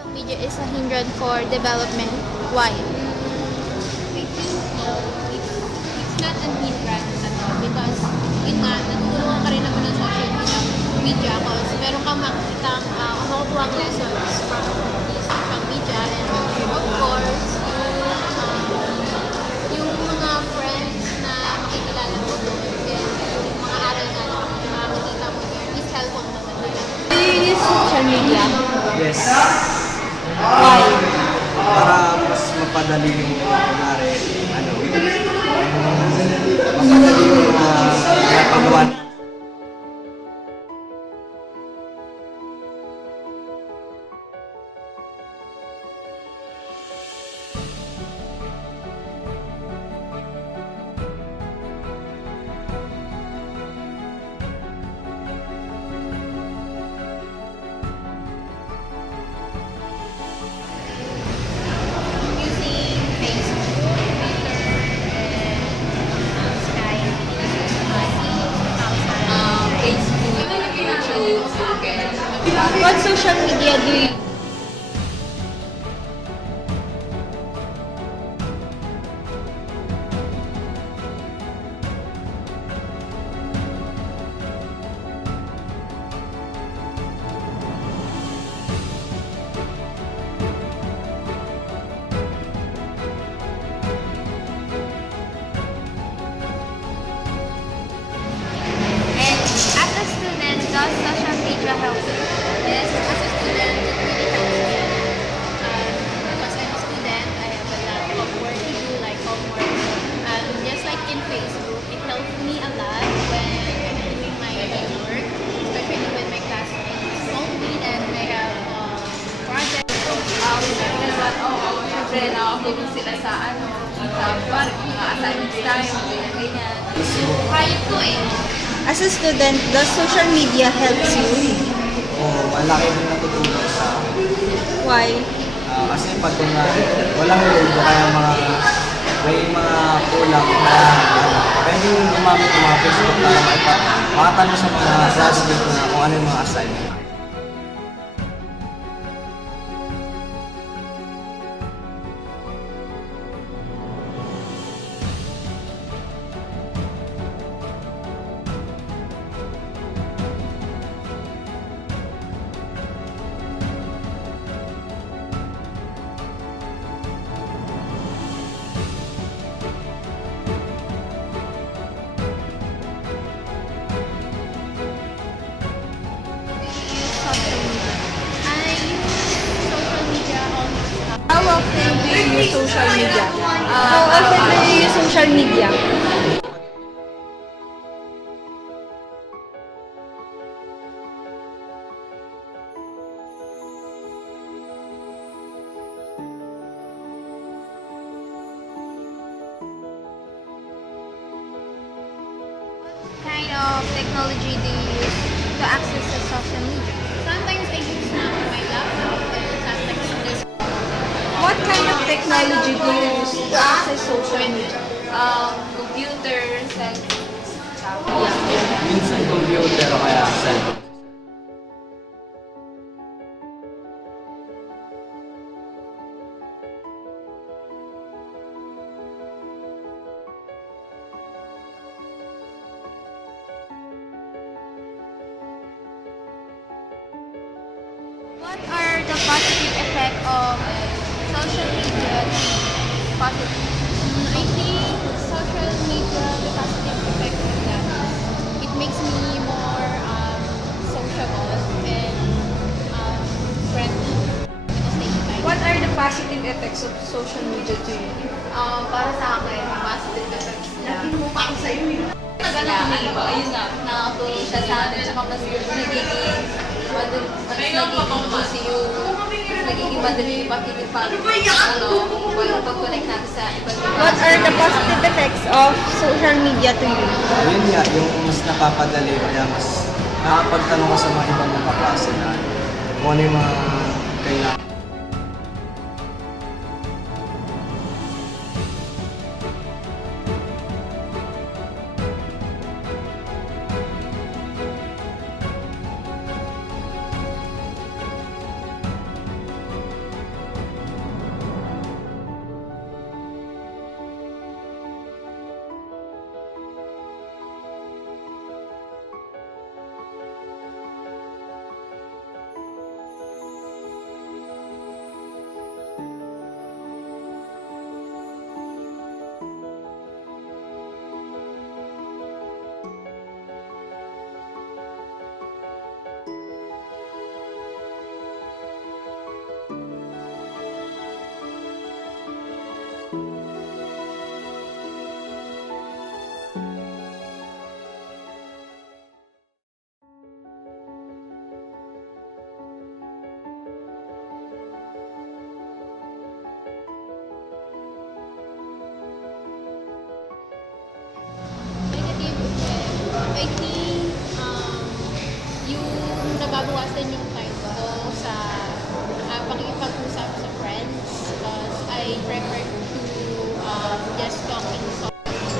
social media is a hindrance for development. Why? I think it's not an hindrance at all because yun nga, natutulungan ka rin naman ng social media because meron kang makikitang makukuhang lessons from these social media and of course yung mga friends na makikilala mo doon and yung mga aral nga na makikita mo doon is helpful naman nila. Do you use social media? Yes. Why? Para mas mapadali yung kunwari, mapadali yung pinapagawa. Using Facebook, Twitter, and Skype, Facebook, YouTube, What social media do you And as a student, does social media help you? Yes, as a student, it really helps me. Because I'm a student, I have a lot of work to do, like homework. Just like in Facebook, it helps me a lot when I'm doing my work, especially with my classmates. Only that I have projects. Siyempre, nakakatulong sila sa mga assignments tayo, ganyan. Hayop ko eh. As a student, does social media helps you? Malaki din natutulong sa akin. Why? Kasi pag walang load o kaya may mga kulang na pwede yung gumamit ng mga Facebook para makatanong sa mga classmates na kung ano yung mga assignment. I use social media almost How often do you use social media? How often do you use social media? kind of technology do you use to access the social media? Sometimes I use my laptop and sometimes this What kind of technology do you use to access social media? Computers, and Minsan computer o kaya cellphone. What are the positive effects of social media? Positive. I think social media, the positive effect of that is it makes me more sociable and friendly at the same time. What are the positive effects of social media to you? Para sa akin, positive effects niya. Mukha ko sa'yo yun. ayun nga, nakakatulong siya sa atin, tsaka mas nagiging madali yung pakikipag, pag-connect natin sa iba't ibang. What are the positive effects of social media to you? Yun nga, yung mas napapadali kaya mas nakapagtanong ko sa mga ibang mga klase na kung ano yung mga kailangan. I think yung nababawasan yung time ko sa pakikipag-usap sa friends because I prefer to just talking so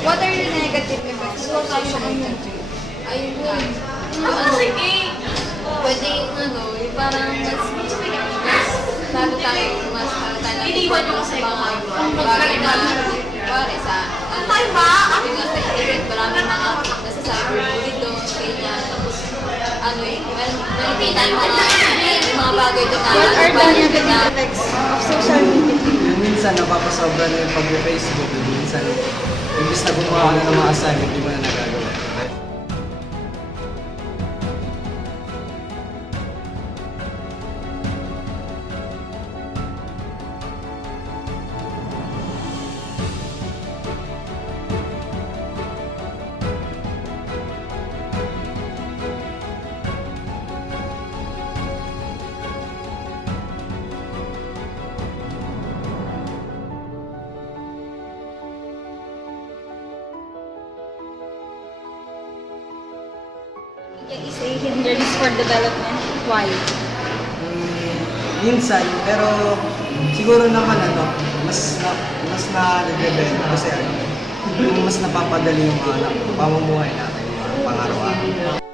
What are your negative effects of social media? Ayun nga. Pwedeng yung parang lalo tayong mas naiiwan yung sa mga bagay na pare sa yung sa internet, maraming mga nasa cyberbully doon, ganyan. Tapos, nakikita yung mga bagay doon na What are the negative effects of social media? Yung minsan napapasobra na yung pag-Facebook, yung minsan imbis na gumawa ka na ng mga assignment, di mo na nagagawa. Is a hindrance for development. Why? Minsan, pero siguro naman mas na-develop kasi yung mas napapadali yung mga pamumuhay natin, yung mga pang-araw-araw.